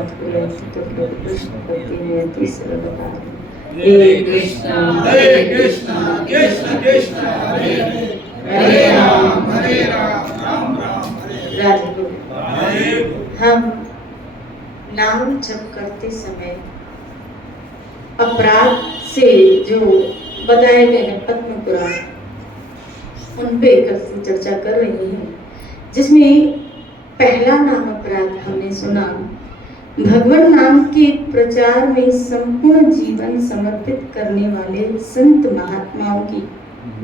बात को लेते तो फिर कृष्ण भक्ति में तीसरा बता रहे हे कृष्ण कृष्ण कृष्ण हरे हरे राम राम राम राधे गोविंद। हम नाम जप करते समय अपराध से जो बताए गए हैं पद्म पुराण, उन पे चर्चा कर रही हैं, जिसमें पहला नाम अपराध हमने सुना, भगवान नाम के प्रचार में संपूर्ण जीवन समर्पित करने वाले संत महात्माओं की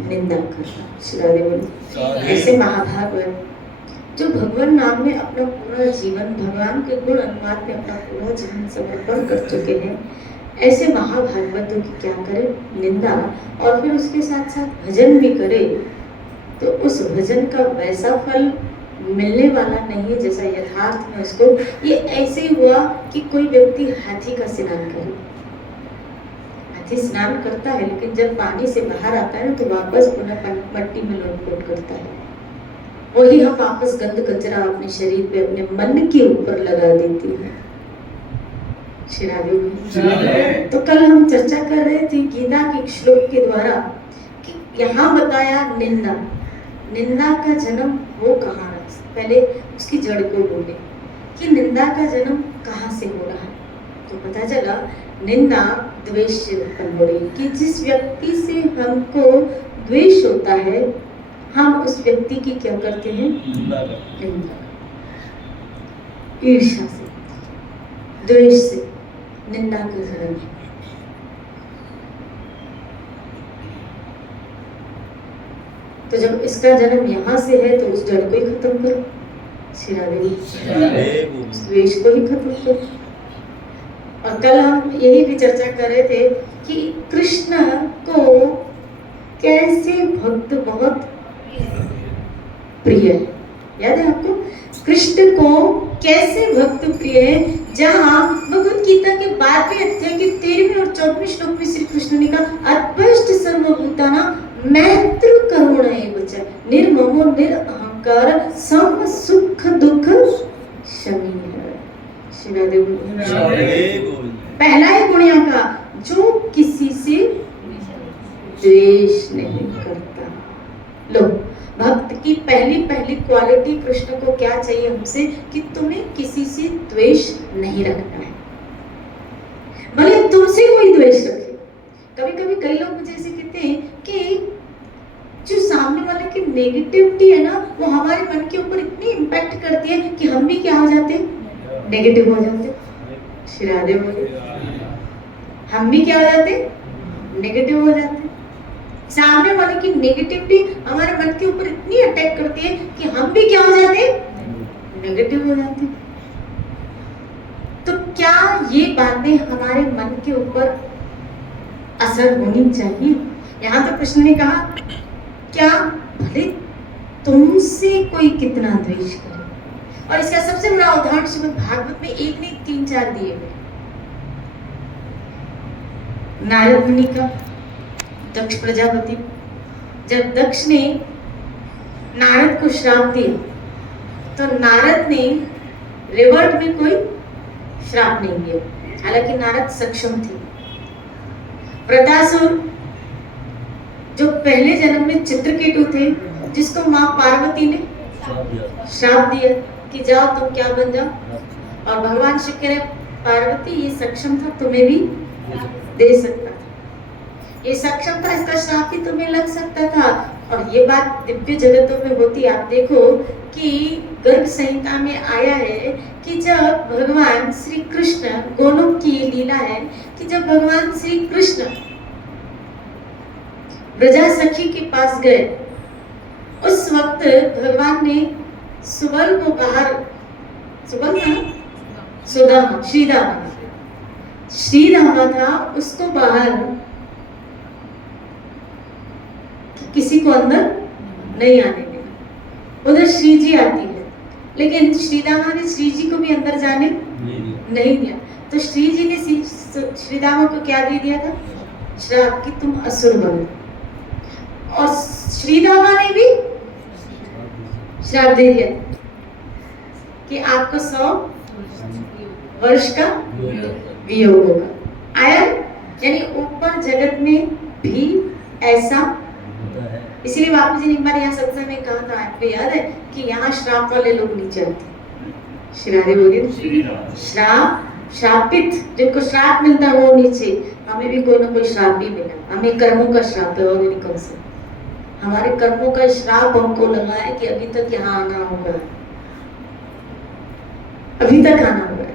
निंदा करना। श्री ऐसे महाभागवत जो भगवान नाम में अपना पूरा जीवन, भगवान के गुण अनुवाद में अपना पूरा जीवन समर्पण कर चुके हैं, ऐसे महाभागवतों की क्या करे निंदा, और फिर उसके साथ साथ भजन भी करे, तो उस भजन का वैसा फल मिलने वाला नहीं है जैसा यथार्थ में उसको। ये ऐसे ही हुआ कि कोई व्यक्ति हाथी का स्नान करे, हाथी स्नान करता है लेकिन जब पानी से बाहर आता है ना तो वापस पुनः मट्टी में लौट करता है। वही हम वापस गंद कचरा अपने शरीर पे, अपने मन के ऊपर लगा देते हैं। तो कल हम चर्चा कर रहे थे गीता के श्लोक के द्वारा कि यहाँ बताया निंदा का जन्म हो कहाँ, पहले उसकी जड़ को बोले कि निंदा का जन्म कहाँ से हो रहा है। तो पता चला निंदा द्वेष से उत्पन्न हो रही, कि जिस व्यक्ति से हमको द्वेष होता है हम उस व्यक्ति की क्या करते हैं, निंदा, ईर्ष्या से, द्वेष से निंदा का जन्म है। तो जब इसका जन्म यहाँ से है तो उस जड़ को ही खत्म करो, द्वेष को ही खत्म करो। और कल हम यही भी चर्चा कर रहे थे कि कृष्ण को कैसे भक्त बहुत प्रिय है। याद है आपको कृष्ण को कैसे भक्त प्रिय है, जहाँ भगवत गीता के 12वें अध्याय के 13वें और 14वें श्लोक में श्री कृष्ण ने कहा अद्वैष्ट सर्वभूताना मैत्र करुण एवच निर्ममो निरअहंकार सम सुख दुख शमी है। पहला ही गुण यहाँ का, जो किसी से द्वेष नहीं करता। लो, भक्त की पहली क्वालिटी कृष्ण को क्या चाहिए हमसे, कि तुम्हें किसी से द्वेष नहीं रखना है, भले तुमसे कोई द्वेष रखे। कभी कई लोग मुझे ऐसे कहते हैं कि जो सामने वाले की नेगेटिविटी है ना, वो हमारे मन के ऊपर इतनी इम्पैक्ट करती है कि हम भी क्या हो जाते हैं, नेगेटिव हो जाते हैं। श्राद्धे बोले, हम भी क्या हो जाते हैं, नेगेटिव हो जाते हैं। सामने वाले की नेगेटिविटी हमारे मन के ऊपर इतनी अटैक करती है कि हम भी क्या हो जाते हैं, नेगेटिव हो जाते हैं। तो क्या ये बातें हमारे मन के ऊपर असर होनी चाहिए? यहाँ तो कृष्ण ने कहा क्या भले तुमसे कोई कितना द्वेष करे। और इसका सबसे बड़ा उदाहरण श्रीमद् भागवत में एक नहीं 3-4 दिए हुए। नारद मुनि का, दक्ष प्रजापति, जब दक्ष ने नारद को श्राप दिया तो नारद ने रिवर्ट में कोई श्राप नहीं दिया, हालांकि नारद सक्षम थे। वृतासुर जो पहले जन्म में चित्रकेतु थे, जिसको माँ पार्वती ने श्राप दिया कि जाओ तुम क्या बन जाओ, और भगवान शिव कह रहे पार्वती ये सक्षम था, तुम्हें भी दे सकता था, ये सक्षम था, इसका श्राप भी तुम्हें लग सकता था। और ये बात दिव्य जगतों में होती। आप देखो कि गर्ग संहिता में आया है कि जब भगवान श्री कृष्ण, गोलोक की ये लीला है कि जब भगवान श्री कृष्ण ब्रजा सखी के पास गए, उस वक्त भगवान ने सुबल को बाहर, सुबल था सुदामा, श्रीदामा था, उसको बाहर, किसी को अंदर नहीं आने दिया। उधर श्री जी आती है, लेकिन श्रीदामा ने श्री जी को भी अंदर जाने नहीं दिया। तो श्री जी ने श्रीदामा को क्या दे दिया था, श्राप कि तुम असुर बनो। और श्रीदामा ने भी श्राप दे दिया कि आपको 100 वर्ष का वियोग होगा। आया? यानी ऊपर जगत में भी ऐसा, इसलिए बापू जी ने एक बार यहाँ सत्संग में कहा था, आपको याद है कि यहाँ श्राप वाले लोग नहीं चलते। श्रादे बोलिए, श्राप, श्रापित, जिनको श्राप मिलता है वो नीचे। हमें भी कोई ना कोई श्राप भी मिला, हमें कर्मों का श्राप है और नहीं कौन सा। हमारे कर्मों का श्राप हमको लगा है कि अभी तक यहाँ आना होगा, अभी तक आना होगा।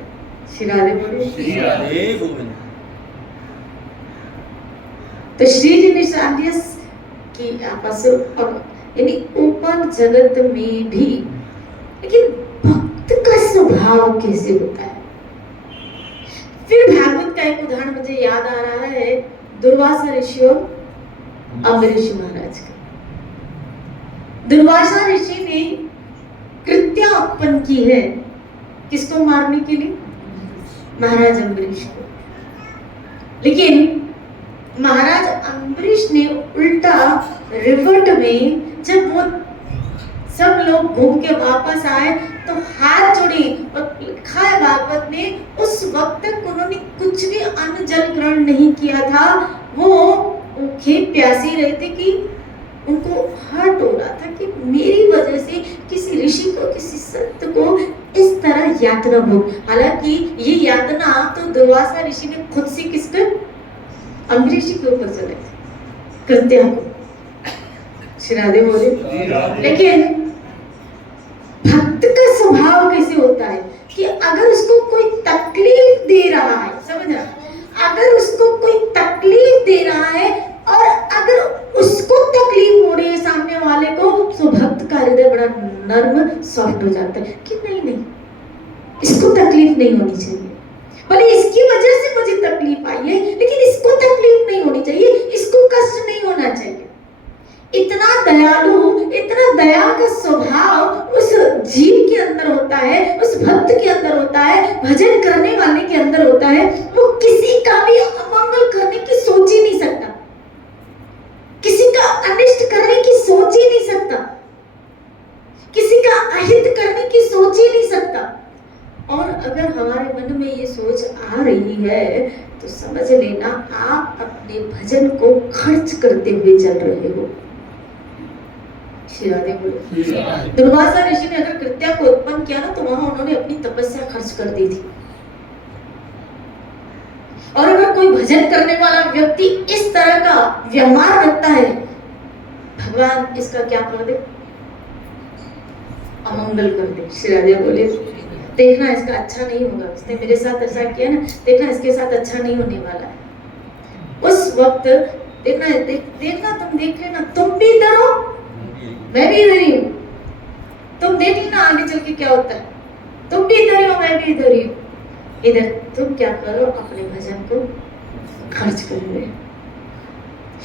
श्रादे बोलिए। तो श्री जी ने शादी की आपस यानी ऊपर जगत में भी, लेकिन भक्त का स्वभाव कैसे होता है? फिर भागवत का एक उदाहरण मुझे याद आ रहा है, दुर्वासा ऋषि और अम्बरीश महाराज का। दुर्वासा ऋषि ने कृत्या उत्पन्न की है, किसको मारने के लिए? महाराज अम्बरीश को। लेकिन महाराज अम्बरीश ने उल्टा रिवर्ट में, जब वो सब लोग घूम के वापस आए तो हाथ जोड़े और लिखा है भागवत में, उस वक्त तक उन्होंने कुछ भी अन्न जल ग्रहण नहीं किया था। वो भूखे प्यासी रहे थे कि उनको हर्ट हो रहा था कि मेरी वजह से किसी ऋषि को, किसी संत को इस तरह यातना भोग। हालांकि ये यातना तो दुर्वासा ऋषि ने खुद से किसके, अम्बरीश के ऊपर चले कृत्या को। श्रादे बोले। लेकिन भक्त का स्वभाव कैसे होता है कि अगर उसको कोई तकलीफ दे रहा है, समझ रहा, अगर उसको कोई तकलीफ दे रहा है और अगर उसको तकलीफ हो रही है सामने वाले को, तो भक्त का हृदय बड़ा नर्म सॉफ्ट हो जाता है कि नहीं नहीं, इसको तकलीफ नहीं होनी चाहिए, भले इसकी वजह से मुझे तकलीफ आई है लेकिन इसको तकलीफ नहीं होनी चाहिए, इसको कष्ट नहीं होना चाहिए। इतना दयालु, इतना दया का स्वभाव उस जीव के अंदर होता है, उस भक्त के अंदर होता है, भजन करने वाले के अंदर होता है। वो किसी का भी अमंगल करने की सोच ही नहीं सकता, किसी का अनिष्ट करने की सोच ही नहीं सकता, किसी का अहित करने की सोच ही नहीं सकता। और अगर हमारे मन में ये सोच आ रही है तो समझ लेना आप अपने भजन को खर्च करते हुए चल रहे हो। श्रीराधे बोलो। दुर्वासा ऋषि ने अगर कृत्या को उत्पन्न किया ना तो वहां उन्होंने अपनी तपस्या खर्च कर दी थी। और अगर कोई भजन करने वाला व्यक्ति इस तरह का व्यवहार रखता है, भगवान इसका क्या कर दे, अमंगल कर दे। श्रीराधे बोले, देखना इसका अच्छा नहीं होगा, इसने मेरे साथ ऐसा किया ना, देखना इसके साथ अच्छा नहीं होने वाला है। उस वक्त देखना देखना तुम देख लेना, तुम भी इधर हो मैं भी इधर ही हूँ, तुम देख लेना आगे चल के क्या होता है। तुम भी इधर हो मैं भी इधर ही हूँ। इधर तुम क्या करो, अपने भजन को खर्च करो।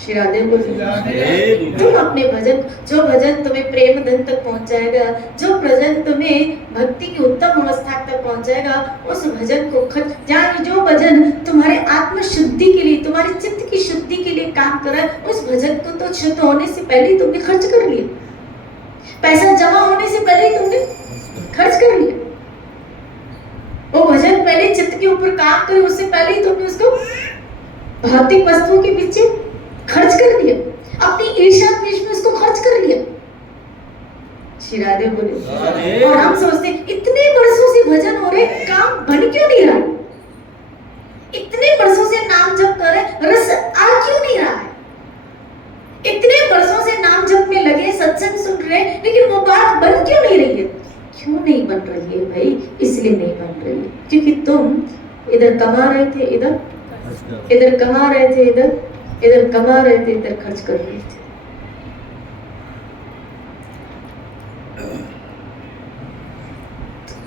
श्रीराधे बोलिए। तुम अपने भजन, जो भजन तुम्हें प्रेम धन तक पहुंचाएगा, जो भजन तुम्हें भक्ति की उत्तम अवस्था तक पहुंचाएगा, उस भजन को खर्च, जहाँ जो भजन तुम्हारे आत्म शुद्धि के लिए, तुम्हारे चित्त की शुद्धि के लिए काम कर रहा है, उस भजन को तो शुद्ध होने से पहले ही तुमने खर्च कर लिया, पैसा जमा होने से पहले ही तुमने खर्च कर लिया। वो भजन पहले चित्त के ऊपर काम करे, उससे पहले ही तुमने उसको भौतिक वस्तुओं के पीछे खर्च कर लिया, अपनी ईर्ष्या द्वेष में उसको खर्च कर लिया। श्रीराधे बोले। और हम सोचते इतने वर्षों से भजन हो रहे, काम बन क्यों नहीं रहा, इतने वर्षों से नाम जप कर रहे, रस आ क्यों नहीं रहा है, इतने वर्षों से नाम जप में लगे, सत्संग सुन रहे, लेकिन वो बात बन क्यों नहीं रही है। क्यों नहीं बन रही है भाई? इसलिए नहीं बन रही है क्योंकि तुम इधर कमा रहे थे, इधर कमा रहे थे, इधर कमा रहे थे, इधर खर्च कर रहे थे।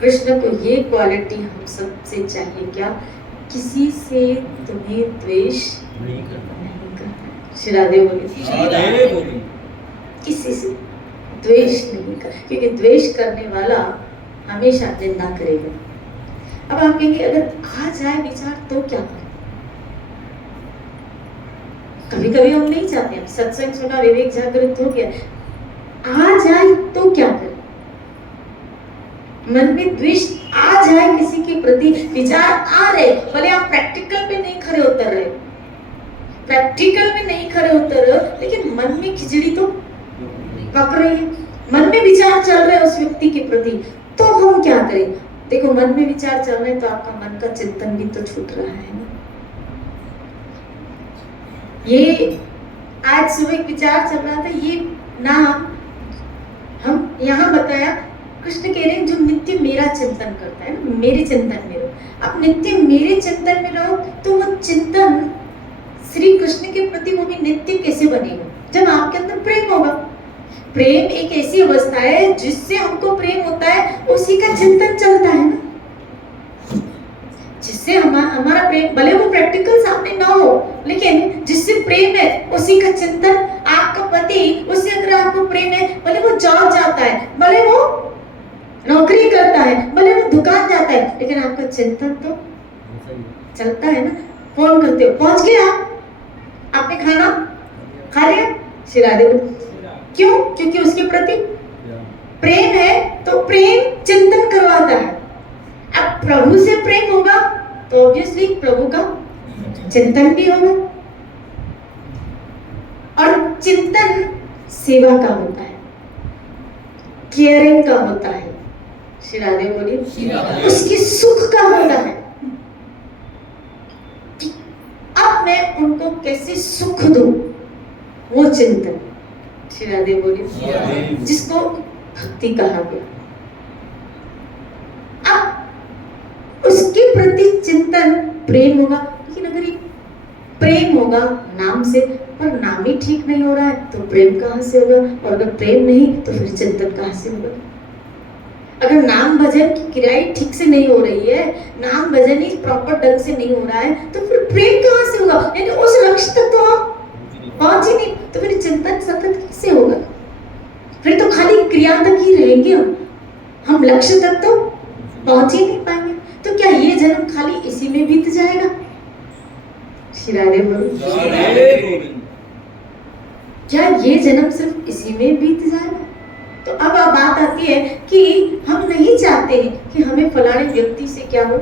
कृष्ण को ये क्वालिटी हम सबसे चाहिए क्या, किसी से तुम्हें द्वेष नहीं करना। श्रीराधे बोले। किसी से द्वेष नहीं कर, क्योंकि द्वेष करने वाला हमेशा निंदा करेगा। अब आप कहेंगे अगर आ जाए विचार तो क्या करें? कभी कभी हम नहीं चाहते, हम सत्संग सुना, विवेक जागृत हो गया, आ जाए तो क्या करें? मन में द्वेष आ जाए किसी के प्रति विचार आ रहे, भले आप प्रैक्टिकल पे नहीं खड़े उतर रहे, प्रैक्टिकल में नहीं खड़े उतर रहे, लेकिन मन में खिचड़ी तो पक रही है, मन में विचार चल रहे हैं उस व्यक्ति के प्रति, तो हम क्या करें? देखो, मन में विचार चल रहे हैं तो आपका मन का चिंतन भी तो छूट रहा है ना। ये आज सुबह एक विचार चल रहा था, ये नाम हम यहाँ बताया, कृष्ण कह रहे हैं जो नित्य मेरा चिंतन करता है ना, मेरे चिंतन में रहो। आप नित्य मेरे चिंतन में रहो तो वो चिंतन श्री कृष्ण के प्रति वो भी नित्य कैसे बनेगा? जब आपके अंदर प्रेम होगा। प्रेम एक ऐसी अवस्था है जिससे हमको प्रेम होता है, उसी का चिंतन चलता है ना, जिससे हमारा प्रेम, भले वो प्रैक्टिकल सामने ना हो, लेकिन जिससे प्रेम है उसी का चिंतन। आपका पति, उससे अगर आपको प्रेम है, भले वो जॉब जाता है, भले वो नौकरी करता है, भले वो दुकान जाता है, लेकिन आपका चिंतन तो चलता है ना। फोन करते हो, पहुंच गए आपने खाना खा लिया, शिरा दे। क्यों? क्योंकि उसके प्रति प्रेम है, तो प्रेम चिंतन करवाता है। अब प्रभु से प्रेम होगा तो ऑब्वियसली प्रभु का चिंतन भी होगा, और चिंतन सेवा का होता है, केयरिंग का होता है। श्री राधे बोलिए, उसकी सुख का होता है। अब मैं उनको कैसे सुख दूं, वो चिंतन। श्री राधे बोलिए, जिसको भक्ति कहा गया। अब उसके प्रति चिंतन प्रेम होगा, लेकिन अगर ये प्रेम होगा नाम से, पर नाम ही ठीक नहीं हो रहा है तो प्रेम कहाँ से होगा? और अगर प्रेम नहीं तो फिर चिंतन कहाँ से होगा? अगर नाम भजन की क्रियाएं ठीक से नहीं हो रही है, नाम भजन ही प्रॉपर ढंग से नहीं हो रहा है, तो फिर प्रेम कहाँ से होगा? यानी उस लक्ष्य तक तो आप पहुंच ही नहीं, तो फिर चिंतन सतत कैसे होगा? फिर तो खाली क्रिया तक ही रहेंगे हम लक्ष्य तक तो पहुंच ही नहीं पाएंगे। तो क्या ये जन्म खाली इसी में बीत जाएगा? श्री राधे बोलो, क्या ये जन्म सिर्फ इसी में बीत जाएगा? तो अब बात आती है कि हम नहीं चाहते कि हमें फलाने व्यक्ति से क्या हो,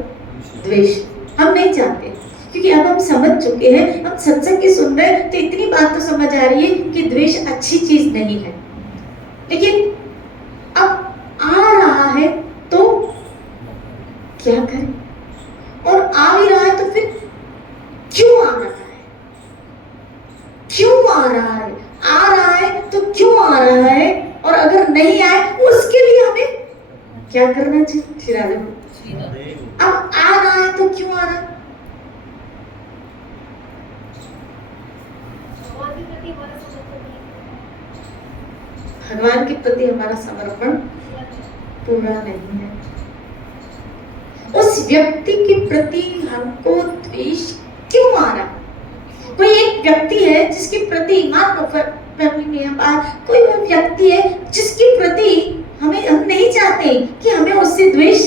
द्वेष। हम नहीं चाहते, क्योंकि अब हम समझ चुके हैं, हम सत्संग की सुन रहे हैं तो इतनी बात तो समझ आ रही है कि द्वेष अच्छी चीज नहीं है। लेकिन अब आ रहा है तो क्या करें? और आ भी रहा है तो फिर क्यों आ रहा है? क्यों आ रहा है? आ रहा है तो क्यों आ रहा है? और अगर नहीं आए उसके लिए हमें क्या करना चाहिए? श्री राधे। अब आ रहा है तो क्यों आ रहा है? भगवान के प्रति हमारा समर्पण पूरा नहीं है। उस व्यक्ति के प्रति हमको द्वेष क्यों आ रहा? कोई एक व्यक्ति है जिसके प्रति, मान लो फैमिली में कोई व्यक्ति है जिसके प्रति हम नहीं चाहते कि हमें उससे द्वेष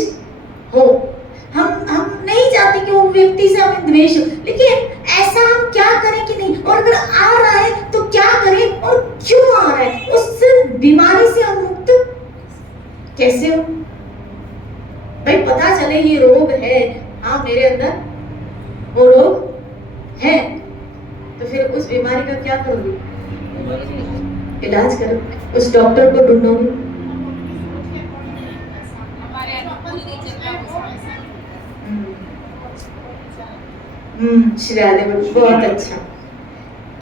हो, हम नहीं चाहते कि वो व्यक्ति से हमें द्वेष हो, लेकिन ऐसा हम क्या करें कि नहीं? और अगर आ रहा है तो क्या करें और क्यों आ रहा है? उस बीमारी से हम मुक्त कैसे हो? भाई पता चले ये रोग है, हाँ मेरे अंदर वो रोग है, तो फिर उस बीमारी का क्या करोगे? इलाज करो, उस डॉक्टर को ढूंढोगे। श्री राधे, बहुत अच्छा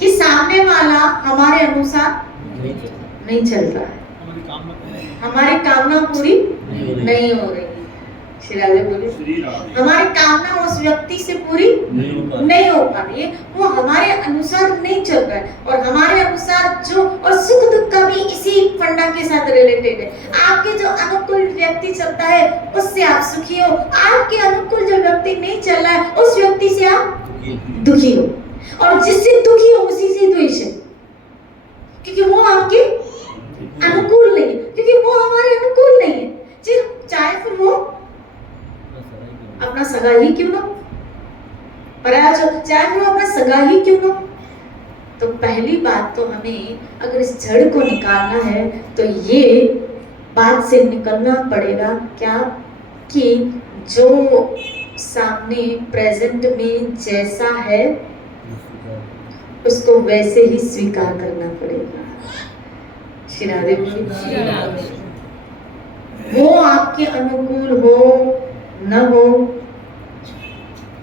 कि सामने वाला हमारे अनुसार नहीं चल रहा है, हमारी कामना पूरी नहीं हो रही। श्री राधे बोलिए, हमारी कामना उस व्यक्ति से पूरी नहीं हो पा रही है, वो हमारे अनुसार नहीं चल रहा है, और हमारे अनुसार जो, और सुख दुख का भी इसी फंडा के साथ रिलेटेड है। आपके जो अनुकूल व्यक्ति चलता है उससे आप सुखी हो, आपके अनुकूल जो व्यक्ति नहीं चल रहा है उस व्यक्ति से आप दुखी हो, और जिससे दुखी हो उसी से द्वेष है, क्योंकि वो आपके अनुकूल नहीं है, क्योंकि वो हमारे अनुकूल नहीं है। चाहे फिर वो अपना सगा ही क्यों ना, पराया चाहे फिर वो अपना सगा ही क्यों ना। तो पहली बात तो हमें अगर इस जड़ को निकालना है तो ये बात से निकलना पड़ेगा क्या? कि जो सामने प्रेजेंट में जैसा है उसको वैसे ही स्वीकार करना पड़ेगा। श्री राधे बोलिए। वो आपके अनुकूल हो न हो,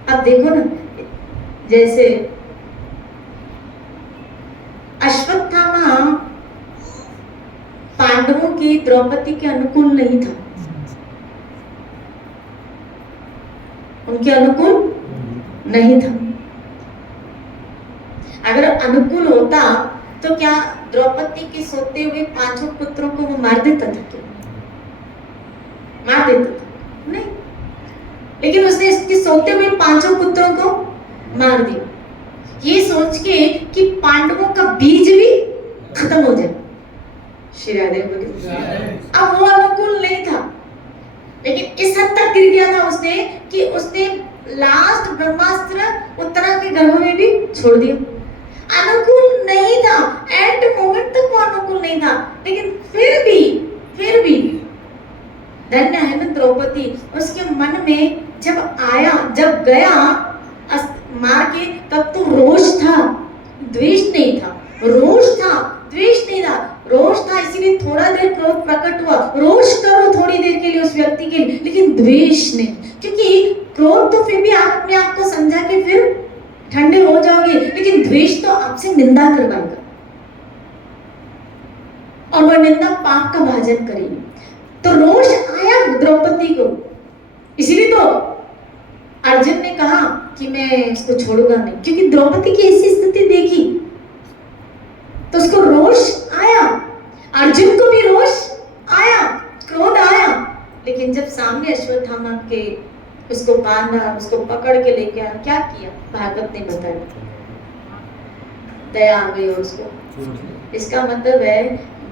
अब देखो ना, जैसे अश्वत्थामा पांडवों की द्रौपदी के अनुकूल नहीं था, उनके अनुकूल नहीं था। अगर अनुकूल होता तो क्या द्रौपदी के सोते हुए 5 पुत्रों को वो मार देता था क्या? मार देता था? नहीं, लेकिन उसने इसके सोते हुए 5 पुत्रों को मार दिया, ये सोच के कि पांडवों का बीज भी खत्म हो जाए। श्री राधे बोलिए। अब वो अनुकूल नहीं था, लेकिन इस हद तक गिर गया था उसने कि उसने लास्ट ब्रह्मास्त्र उत्तरा के गर्भ में भी छोड़ दिया। अनुकूल नहीं था, एंड मोमेंट तक वो अनुकूल नहीं था, लेकिन फिर भी धन्य है ना द्रौपदी, उसके मन में जब गया मार के, तब तो रोष था, द्वेष नहीं था। रोष था, द्वेष नहीं था। रोष था इसीलिए थोड़ा देर क्रोध प्रकट हुआ, रोष करो थोड़ी देर के लिए उस व्यक्ति के लिए, लेकिन द्वेष नहीं, क्योंकि क्रोध तो फिर भी आप अपने आप को समझा के फिर ठंडे हो जाओगे, लेकिन द्वेष तो आपसे निंदा करवाएगा और वह निंदा पाप का भाजन करेगी। तो रोष आया द्रौपदी को, इसीलिए तो अर्जुन ने कहा कि मैं इसको छोड़ूंगा नहीं, क्योंकि द्रौपदी की ऐसी स्थिति देखी तो उसको रोष आया। अर्जुन को भी रोष आया, क्रोध आया, लेकिन जब सामने अश्वत्थामा के उसको बांधा, उसको पकड़ के लेके आया, क्या किया भागवत ने बताया, दया आ गई उसको। इसका मतलब है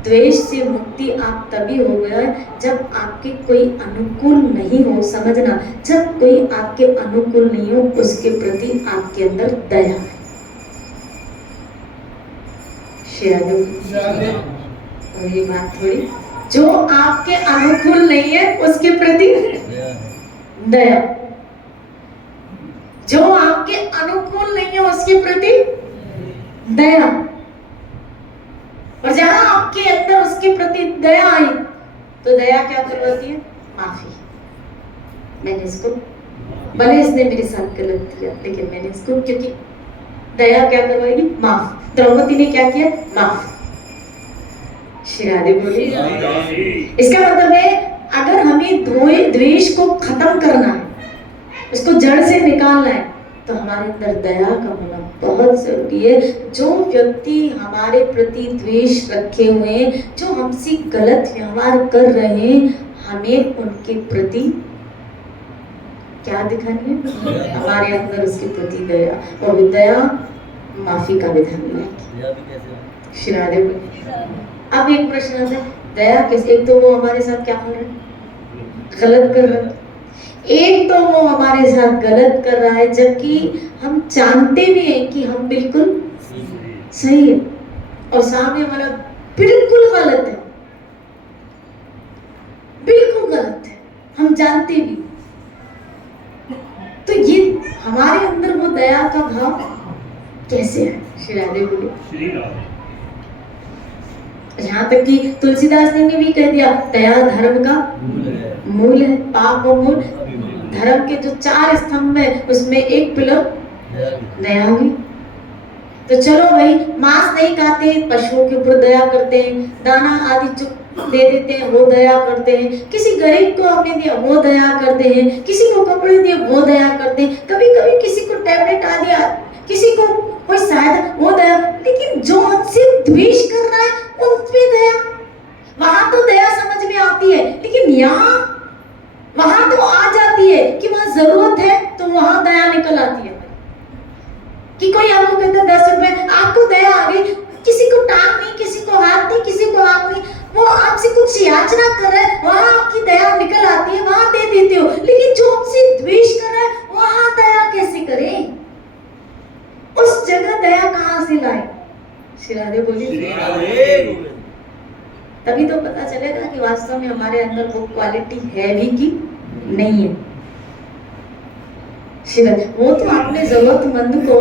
द्वेष से मुक्ति आप तभी हो गया जब आपके कोई अनुकूल नहीं हो। समझना, जब कोई आपके अनुकूल नहीं हो उसके प्रति आपके अंदर दया है। और ये बात थोड़ी, जो आपके अनुकूल नहीं है उसके प्रति दया, जो आपके अनुकूल नहीं है उसके प्रति दया, और जहां आपके अंदर उसके प्रति दया आई तो दया क्या करवाती है? माफी। मैंने इसको, भले इसने मेरे साथ गलत किया, लेकिन मैंने इसको, क्योंकि दया क्या करवाएगी? माफ। द्रौपदी ने क्या किया? माफ। श्री राधे बोली। इसका मतलब है अगर हमें द्वेष को खत्म करना है, उसको जड़ से निकालना है, तो हमारे अंदर दया का होना बहुत जरूरी है। जो व्यक्ति हमारे प्रति द्वेष रखे हुए हैं, जो हमसे गलत व्यवहार कर रहे हैं, हमें उनके प्रति क्या दिखानी है? हमारे अंदर उसके प्रति दया, और दया माफी का विधान है। श्री राधे बोली। अब एक प्रश्न आता है, दया कैसे? एक तो वो हमारे साथ क्या कर रहे हैं? गलत कर रहे हैं। एक तो वो हमारे साथ गलत कर रहा है, जबकि हम जानते भी हैं कि हम बिल्कुल सही है, और सामने वाला बिल्कुल गलत है, बिल्कुल गलत है, हम जानते भी। तो ये हमारे अंदर वो दया का भाव कैसे है? श्री राधे बोलिए। यहाँ तक कि तुलसीदास ने भी कह दिया, दया धर्म का मूल है। पाप और मूल, धर्म के जो 4 स्तंभ है उसमें एक पिलर दया हुई। तो चलो भाई, मांस नहीं खाते, पशुओं के ऊपर दया करते हैं, दाना आदि चुप दे देते हैं, वो दया करते हैं, किसी गरीब को हमने दिया वो दया करते हैं, किसी को कपड़े दिए वो दया करते हैं, कभी कभी किसी को टैबलेट आ दिया, किसी को कोई शायद वो दया। लेकिन जो हमसे द्वेष कर रहा है उन पे दया, वहां तो दया समझ में आती है, लेकिन यहाँ वहां तो आ जाती है कि वहां जरूरत है तो वहां दया निकल आती है। कि कोई आपको कहता है 10 रुपए, आपको दया आ गई, किसी को टांग नहीं, किसी को हाथ नहीं, किसी को आंख नहीं, वो आपसे कुछ याचना कर रहा है, वहां आपकी दया निकल आती है, वहां दे देते हो। लेकिन जो हमसे द्वेष कर रहा है वहां दया कैसे करें? उस जगह दया कहां से लाए? श्री राधे बोलिए। तभी तो पता चलेगा कि वास्तव में हमारे अंदर वो क्वालिटी है भी कि नहीं है। वो तो आपने जरूरतमंद को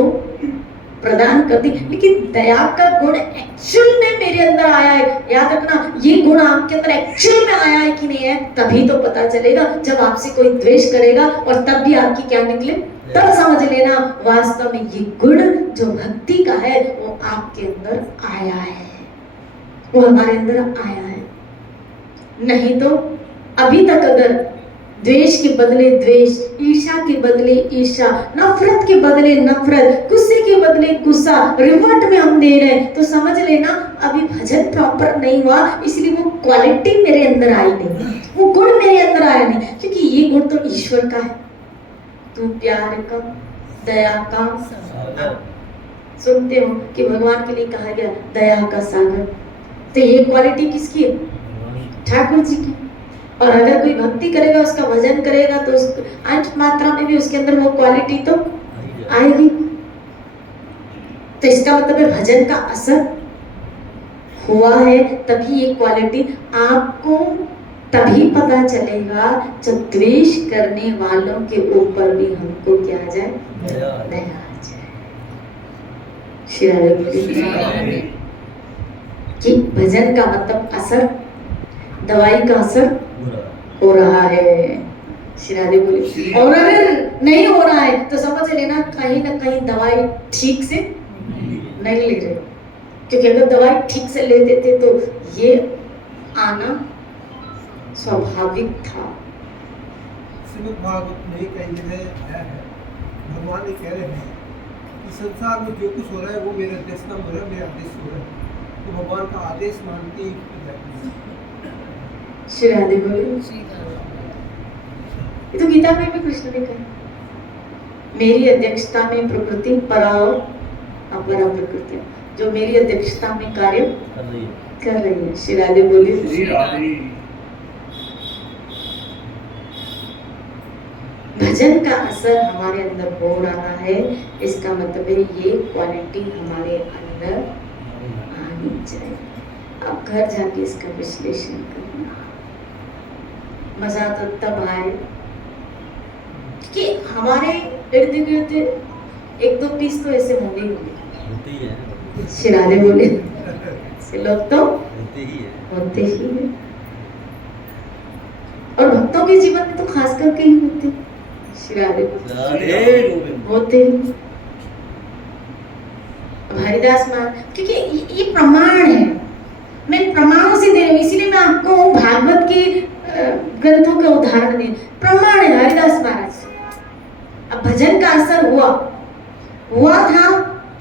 प्रदान कर दी, लेकिन दया का गुण एक्चुअल में मेरे अंदर आया है। याद रखना, ये गुण आपके अंदर एक्चुअल में आया है कि नहीं है, तभी तो पता चलेगा। जब आपसे कोई द्वेष करेगा और तब भी आपकी क्या निकले, तब समझ लेना वास्तव में ये गुण जो भक्ति का है वो आपके अंदर आया है, वो हमारे अंदर आया है। नहीं तो अभी तक अगर द्वेष के बदले द्वेष, ईर्ष्या के बदले ईर्ष्या, नफरत के बदले नफरत, गुस्से के बदले गुस्सा, रिवर्ट में हम दे रहे हैं, तो समझ लेना अभी भजन प्रॉपर नहीं हुआ, इसलिए वो क्वालिटी मेरे अंदर आई नहीं, वो गुण मेरे अंदर आया नहीं। क्योंकि ये गुण तो ईश्वर का है। तू प्यार का, दया का, सुनते हो कि भगवान के लिए कहा गया दया का सागर, तो ये क्वालिटी किसकी है? ठाकुर जी की। और अगर कोई भक्ति करेगा, उसका भजन करेगा, तो अंश मात्रा में भी उसके अंदर वो क्वालिटी तो आएगी। तो इसका मतलब है भजन का असर हुआ है, तभी ये क्वालिटी आपको तभी पता चलेगा जब द्वेष करने वालों के ऊपर भी हमको क्या आ जाए, दया आ जाए। कि भजन का मतलब असर, दवाई का असर हो रहा है। श्री बोली, और अगर नहीं हो रहा है तो समझ लेना कहीं ना कहीं दवाई ठीक से नहीं ले रहे, क्योंकि अगर दवाई ठीक से लेते थे तो ये आना स्वाभाविक था। श्रीमद् भागवत में कई जगह आया है, भगवान ये कह रहे हैं कि संसार में जो कुछ हो रहा है वो मेरे अध्यक्षता में हो रहा है, मेरे आदेश हो रहा है, तो भगवान का आदेश मानते ही श्री राधे बोले। ये तो गीता में भी कृष्ण ने कहा, मेरी अध्यक्षता में प्रकृति परा और अपरा प्रकृति, जो मेरी अध्यक्षता में कार्य कर रही है। श्री राधे बोले। भजन का असर हमारे अंदर हो रहा है, इसका मतलब है ये क्वालिटी हमारे अंदर आनी चाहिए। अब घर जाके इसका विश्लेषण करना, मजा तो तब आए कि हमारे इर्द गिर्द एक दो पीस तो ऐसे होंगे ही। शिराले बोले, ऐसे लोग तो होते ही है, और भक्तों के जीवन में तो खास करके ही होते। शिराले होते हरिदास मान, क्योंकि ये प्रमाण है, मैं प्रमाणों से दे रही हूँ, इसीलिए मैं आपको भागवत के ग्रंथों के उदाहरण दे, प्रमाण है हरिदास महाराज। अब भजन का असर हुआ था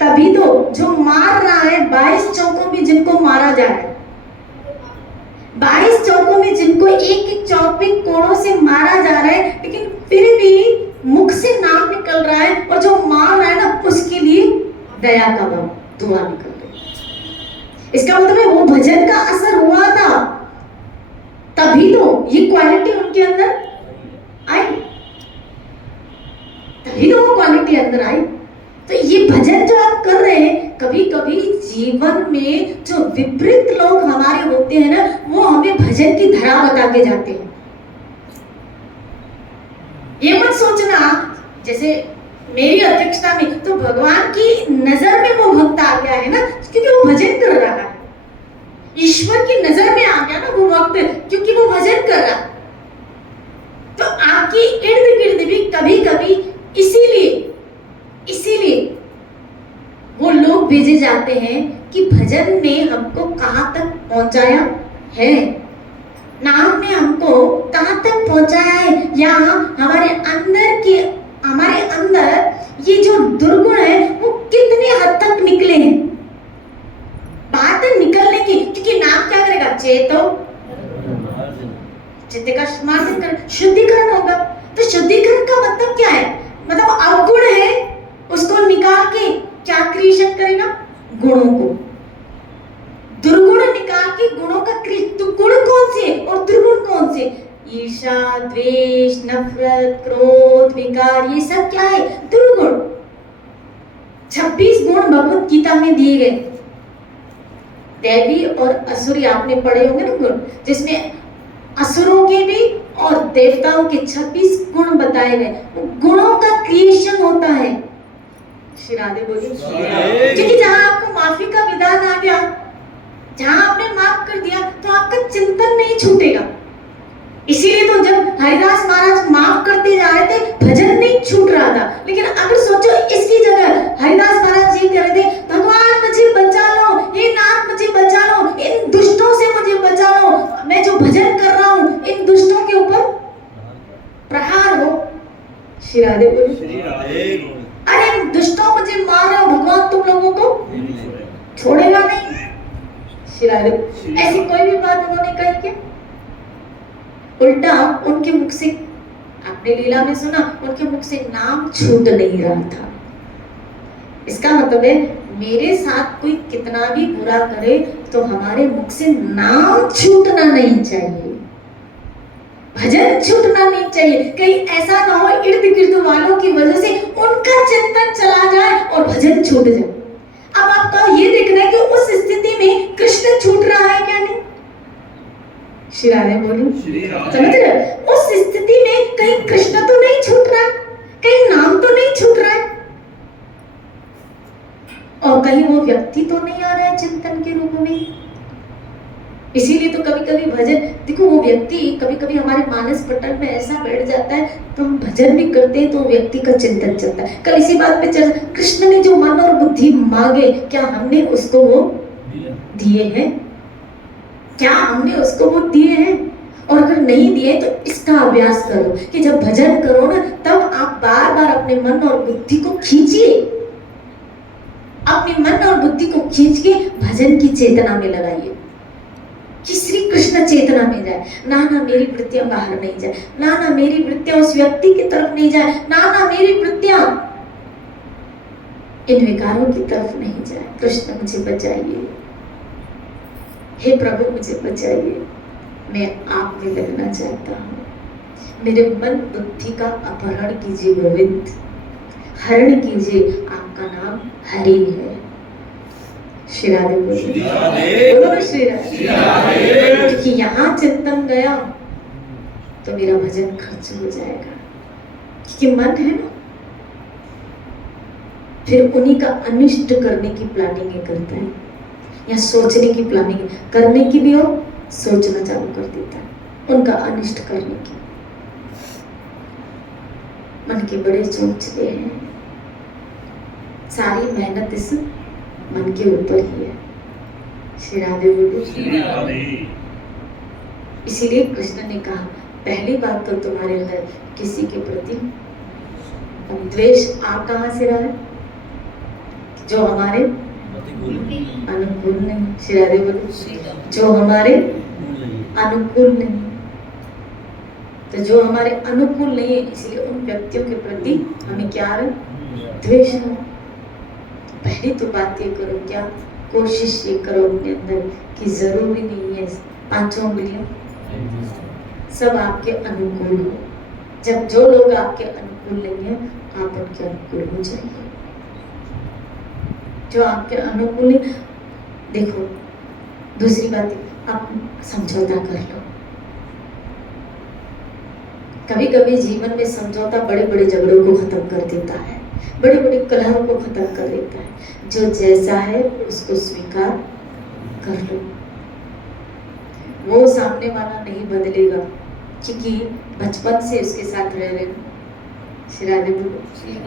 तभी तो, जो मार रहा है 22 चौकों में जिनको मारा जा रहा है, 22 चौकों में जिनको एक एक चौक पे कोड़ों से मारा जा रहा है, लेकिन फिर भी मुख से नाम निकल रहा है, और जो मार रहा है ना उसके लिए दया का दुआ निकल रही है। इसका मतलब है वो भजन का असर हुआ था तभी तो ये क्वालिटी उनके अंदर आई, तभी तो वो क्वालिटी अंदर आई। तो ये भजन जो आप कर रहे हैं, कभी कभी जीवन में जो विपरीत लोग हमारे होते हैं ना, वो हमें भजन की धारा बता के जाते हैं। ये मत सोचना जैसे मेरी अध्यक्षता में तो भगवान की नजर में वो भक्त आ गया है ना, क्योंकि वो भजन कर रहा है। ईश्वर की नजर में आ गया ना वो भक्त, क्योंकि वो भजन कर रहा। तो आपकी इर्द गिर्द भी कभी कभी इसीलिए वो लोग भेजे जाते हैं कि भजन ने हमको कहां तक पहुंचाया है, नाम में हमको कहां तक पहुंचाया है, या हमारे अंदर ये जो दुर्गुण है वो कितने हद तक निकले हैं। बात है निकलने की, क्योंकि नाम क्या करेगा, चित्त का मार्जन कर, शुद्धिकरण होगा। तो शुद्धिकरण का मतलब क्या है, मतलब अवगुण है उसको निकाल के क्या क्रिएशन करेगा, गुणों को, दुर्गुण निकाल के गुणों का तो गुण कौन से और दुर्गुण कौन से, ईर्ष्या, द्वेष, नफरत, क्रोध, विकार, ये सब क्या है, दुर्गुण। 26 गुण भगवत गीता में दिए गए, दैवी और असुरी आपने पढ़े होंगे ना गुण, जिसमें असुरों के भी और देवताओं के 26 गुण बताए गए। वो गुणों का क्रिएशन होता है। श्री राधे बोलिए। क्योंकि जहां आपको माफी का विधान आ गया, जहां आपने माफ कर दिया, तो आपका चिंतन नहीं छूटेगा। इसीलिए तो जब हरिदास महाराज माफ करते जा रहे थे, भजन नहीं छूट रहा था। लेकिन अगर सोचो, इसकी जगह हरिदास महाराज जी कह रहे थे, भगवान मुझे बचा लो, हे नाथ मुझे बचा लो, इन दुष्टों से मुझे बचा लो, मैं जो भजन कर रहा हूँ इन दुष्टों के ऊपर प्रहार हो। श्री राधे बोलिए। अरे दुष्टों मुझे मार रहे हो, भगवान तुम लोगों को छोड़ेगा नहीं। श्री राधे। ऐसी कोई भी बात उन्होंने कही क्या? उल्टा उनके मुख से, आपने लीला में सुना, उनके मुख से नाम छूट नहीं रहा था। इसका मतलब है मेरे साथ कोई कितना भी बुरा करे तो हमारे मुख से नाम छूटना नहीं चाहिए, भजन छूटना नहीं चाहिए। कहीं ऐसा ना हो इर्द गिर्द वालों की वजह से उनका चिंतन चला जाए और भजन छूट जाए। अब आपका ये देखना है कि उस स्थिति में कृष्ण छूट रहा है क्या नहीं। श्री राधे बोलिए। समझ रहे? उस स्थिति में कहीं कृष्ण तो नहीं छूट रहा, कहीं नाम तो नहीं छूट रहा है, और कहीं वो व्यक्ति तो नहीं आ रहा है चिंतन के रूप में। इसीलिए तो कभी कभी भजन, देखो वो व्यक्ति कभी कभी हमारे मानस पटल में ऐसा बैठ जाता है, तो हम भजन भी करते हैं तो व्यक्ति का चिंतन चलता है। कल इसी बात पे चर्चा, कृष्ण ने जो मन और बुद्धि मांगे, क्या हमने उसको वो दिए हैं? क्या हमने उसको वो दिए हैं? और अगर नहीं दिए तो इसका अभ्यास करो कि जब भजन करो ना, तब आप बार बार अपने मन और बुद्धि को खींचिए, अपने मन और बुद्धि को खींच के भजन की चेतना में लगाइए कि श्री कृष्ण चेतना में जाए। ना मेरी वृत्तियां बाहर नहीं जाए, ना मेरी वृत्तियां उस व्यक्ति की तरफ नहीं जाए, ना मेरी वृत्तियां इन विकारों की तरफ नहीं जाए। कृष्ण मुझे बचाइए, हे प्रभु मुझे बचाइए, मैं आप में लगना चाहता हूँ। मेरे मन बुद्धि का अपहरण कीजिए गोविंद, हरण कीजिए, आपका नाम हरि है। श्री राधे बोलो, श्री राधे। क्योंकि यहाँ चिंतन गया तो मेरा भजन खर्च हो जाएगा, क्योंकि मन है ना, फिर उन्हीं का अनिष्ट करने की प्लानिंग करता है, या सोचने की प्लानिंग करने की भी और सोचना चालू कर देता है, उनका अनिष्ट करने की। मन के बड़े चोंचले हैं, सारी मेहनत इस मन के ऊपर ही है। श्री राधे बोलो। इसीलिए कृष्ण ने कहा, पहली बात तो तुम्हारे अंदर किसी के प्रति द्वेष आ कहां से रहा है? जो हमारे अनुकूल नहीं। श्री राधे बोलो। जो हमारे अनुकूल नहीं, तो जो हमारे अनुकूल नहीं है, इसलिए उन व्यक्तियों के प्रति हमें क्या है? द्वेष है। पहली तो बात ये करो, क्या कोशिश ये करो अपने अंदर कि जरूरी नहीं है 5 उंगलियां सब आपके अनुकूल हो। जब जो लोग आपके अनुकूल नहीं है, आप उनके अनुकूल हो जाइए। जो आपके अनुकूल नहीं, देखो दूसरी बात, आप समझौता कर लो। कभी कभी जीवन में समझौता बड़े बड़े झगड़ों को खत्म कर देता है, बड़े बड़े कलहों को खत्म कर देता है। जो जैसा है उसको स्वीकार कर लो। वो सामने वाला नहीं बदलेगा, क्योंकि बचपन से उसके साथ रह रहे। श्री राधे बोलो।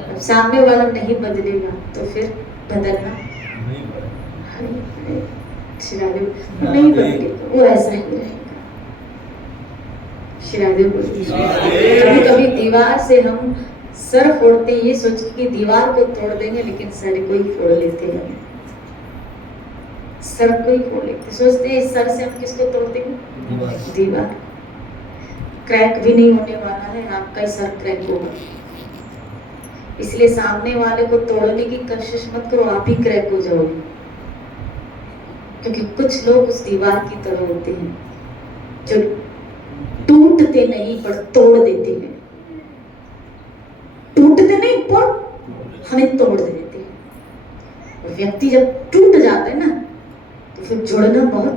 अब सामने वाला नहीं बदलेगा तो फिर बदलना श्री राधे नहीं बदलेगा, वो ऐसा ही रहेगा। श्री राधे बोलो। कभी कभी दीवार से हम सर फोड़ते हैं, ये सोच के दीवार को तोड़ देंगे, लेकिन सर को ही फोड़ लेते हैं। सर को ही फोड़ लेते, सोचते हैं इस सर से हम किसको तोड़ देंगे? दीवार। क्रैक भी नहीं होने वाला है, आपका ही सर क्रैक होगा। इसलिए सामने वाले को तोड़ने की कोशिश मत करो, आप ही क्रैक हो जाओगे। क्योंकि कुछ लोग उस दीवार की तरह होते हैं जो टूटते नहीं पर तोड़ देते हैं। टूटते नहीं पर हमें तोड़ देते हैं। और व्यक्ति जब टूट जाता है ना, तो फिर जुड़ना बहुत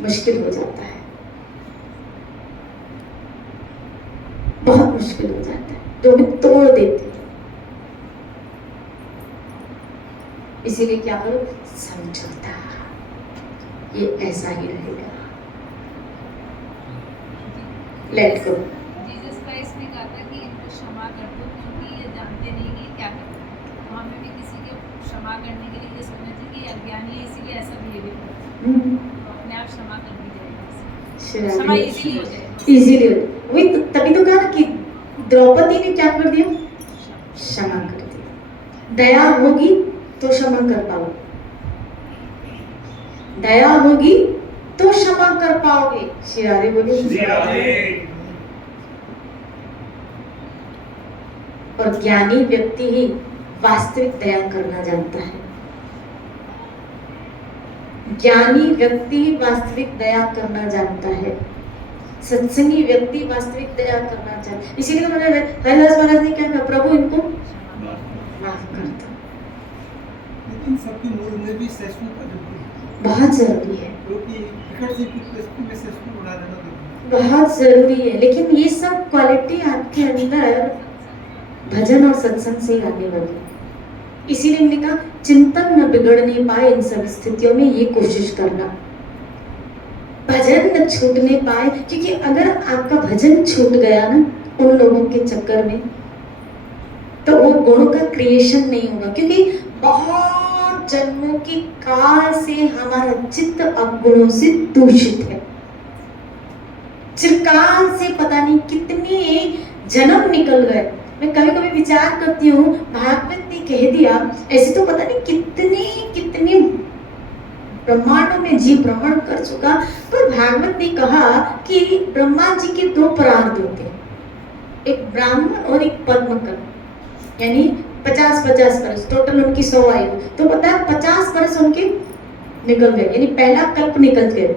मुश्किल हो जाता है। मुश्किल हो जाता है, जो हमें तोड़ देती है। इसीलिए क्या करो, समझौता, ये ऐसा ही रहेगा। Let go. जीसस क्राइस्ट ने कहा था कि इनको क्षमा कर दो क्योंकि ये जानते नहीं कि क्या करते हैं। तो हमें भी किसी के क्षमा करने के लिए ये सोचना चाहिए कि अज्ञानी है इसीलिए ऐसा बिहेवियर करता है, तो अपने आप क्षमा कर दी जाएगी, क्षमा इजीली हो जाएगा। इजीली वही तो, तभी तो कहा कि द्रौपदी ने क्या कर दिया, क्षमा कर दिया। दया होगी तो क्षमा कर पाओगे, दया होगी तो क्षमा कर पाओगे। श्री राधे बोलिए। और ज्ञानी व्यक्ति ही वास्तविक दया करना जानता है। ज्ञानी व्यक्ति वास्तविक दया करना जानता है, सत्संगी व्यक्ति वास्तविक दया करना चाहता है। इसीलिए तो मैंने हरिदास महाराज ने क्या कहा, प्रभु इनको माफ कर दो। लेकिन सबके मूल में भी सहिष्णुता जरूरी है, बहुत जरूरी है, क्योंकि विकट जी की परिस्थिति में सहिष्णु बना रहना जरूरी है। बहुत जरूरी है। लेकिन ये सब क्वालिटी आपके अंदर भजन और सत्संग से ही आने वाली है। इसीलिए मैंने कहा चिंतन न बिगड़ने पाए इन सब स्थितियों में ये कोशिश करना, भजन न छूटने पाए। क्योंकि अगर आपका भजन छूट गया ना उन लोगों के चक्कर में, तो वो गुणों का क्रिएशन नहीं होगा। क्योंकि बहुत जन्मों की काल से हमारा चित्त अवगुणों से दूषित है। चिरकाल से पता नहीं कितने जन्म निकल गए। मैं कभी कभी विचार करती हूँ, भागवत ने कह दिया, ऐसे तो पता नहीं कितने कितने ब्रह्मांडों में जीव भ्रमण कर चुका, पर भागवत ने कहा कि ब्रह्मा जी के दो प्रार्थ होते हैं, एक ब्राह्मण और एक पद्मकर्म, यानी 50-50 वर्ष, टोटल उनकी 100 आयु। तो पता है 50 वर्ष उनके निकल गए, यानी पहला कल्प निकल गया।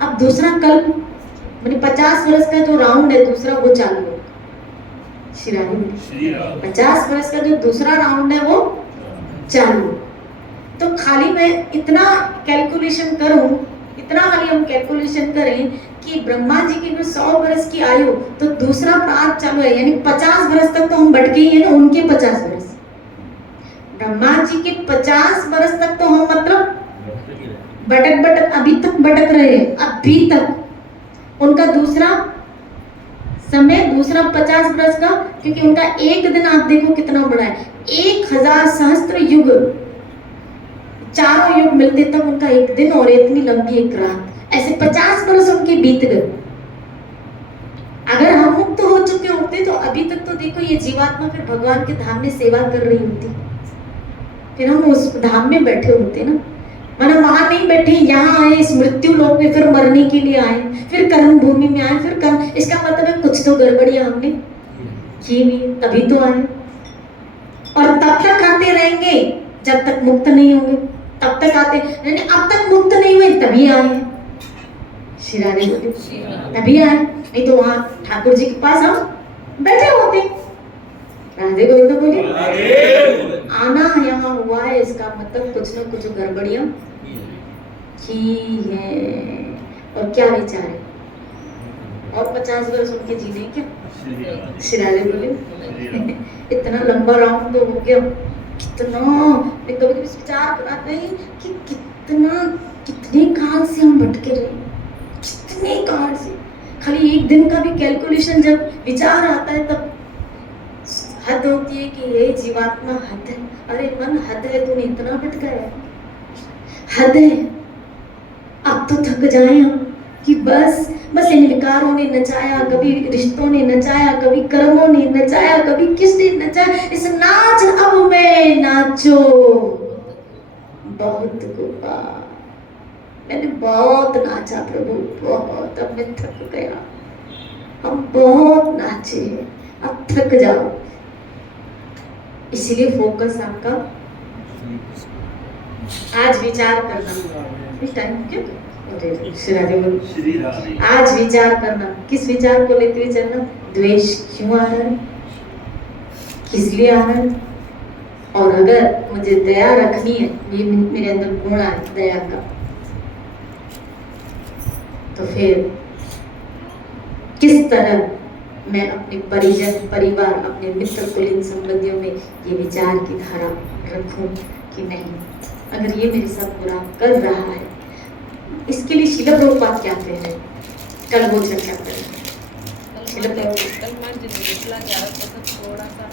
अब दूसरा कल्प यानी 50 वर्ष का जो राउंड है दूसरा, वो चालू है। 50 वर्ष का जो दूसरा राउंड है वो चालू। तो खाली मैं इतना कैलकुलेशन करूं, इतना खाली हम कैलकुलेशन करें कि ब्रह्मा जी की जो 100 वर्ष की आयु, तो दूसरा प्रार्थ चालू है, यानी 50 वर्ष तक तो हम भटके ही है ना, उनके 50 वर्ष, ब्रह्मा जी के 50 वर्ष तक तो हम मतलब भटक अभी तक भटक रहे हैं, अभी तक। उनका दूसरा समय, दूसरा 50 वर्ष का, क्योंकि उनका एक दिन आप देखो कितना बड़ा है, 1000 सहस्त्र युग, चारों युग मिलते तब उनका एक दिन, और इतनी लंबी एक रात। ऐसे 50 वर्ष उनके बीत गए। अगर हम मुक्त हो चुके होते तो अभी तक तो देखो ये जीवात्मा फिर भगवान के धाम में सेवा कर रही होती, फिर हम उस धाम में बैठे होते ना। माना वहां नहीं बैठे, यहाँ आए इस मृत्यु लोक में, फिर मरने के लिए आए, फिर कर्म भूमि में आए, फिर कर्म, इसका मतलब है कुछ तो गड़बड़ियां हमने की भी, तभी तो आए। और तब तक आते रहेंगे जब तक मुक्त नहीं होंगे, तब तक आते, यानी अब तक मुक्त नहीं हुए तभी आए। श्री राधे बोले, तभी आए, नहीं तो वहां ठाकुर जी के पास हम बैठे होते। राधे गोविंद बोले, आना यहाँ हुआ है, इसका मतलब कुछ न कुछ गड़बड़ियां की है। और क्या विचार है, और 50 वर्ष उनके जीने क्या? श्री राधे बोले, इतना लंबा राउंड तो हो गया, कितना, मैं कभी कभी विचार कराते हैं कि कितने काल से हम भटके रहे, कितने काल से। खाली एक दिन का भी कैलकुलेशन जब विचार आता है तब हद होती है कि ये जीवात्मा हद है। अरे मन, हद है, तूने इतना भटका है, हद है। अब तो थक जाए हम कि बस इन विकारों ने नचाया, कभी रिश्तों ने नचाया, कभी कर्मों ने नचाया, कभी किसने नचाया। इस नाच अब मैं नाचो बहुत गोपा, मैंने बहुत नाचा प्रभु, बहुत, अब मैं थक गया। हम बहुत नाचे, अब थक जाओ। इसलिए फोकस आपका आज विचार करना, इस टाइम क्यों? आज विचार करना, किस विचार को लेते हुए चलना? द्वेष क्यों आ रहा है, किस लिए आ रहा है? और अगर मुझे दया रखनी है, ये मेरे अंदर गुण है दया का, तो फिर किस तरह मैं अपने परिजन परिवार अपने मित्र कुलीन संबंधियों में ये विचार की धारा रखूं कि नहीं, अगर ये मेरे साथ बुरा कर रहा है, इसके लिए शिला प्रभुपाद क्या कहते हैं, कल वो चर्चा करेंगे। कल मान निर्मला 11 बजे थोड़ा सा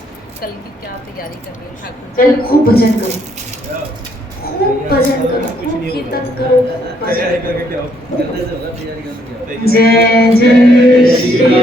कल की क्या तैयारी कर रहे हो ठाकुर? कल खूब भजन करो, खूब भजन करो, खूब कीर्तन करो, भजन करो। जय जय श्री राम।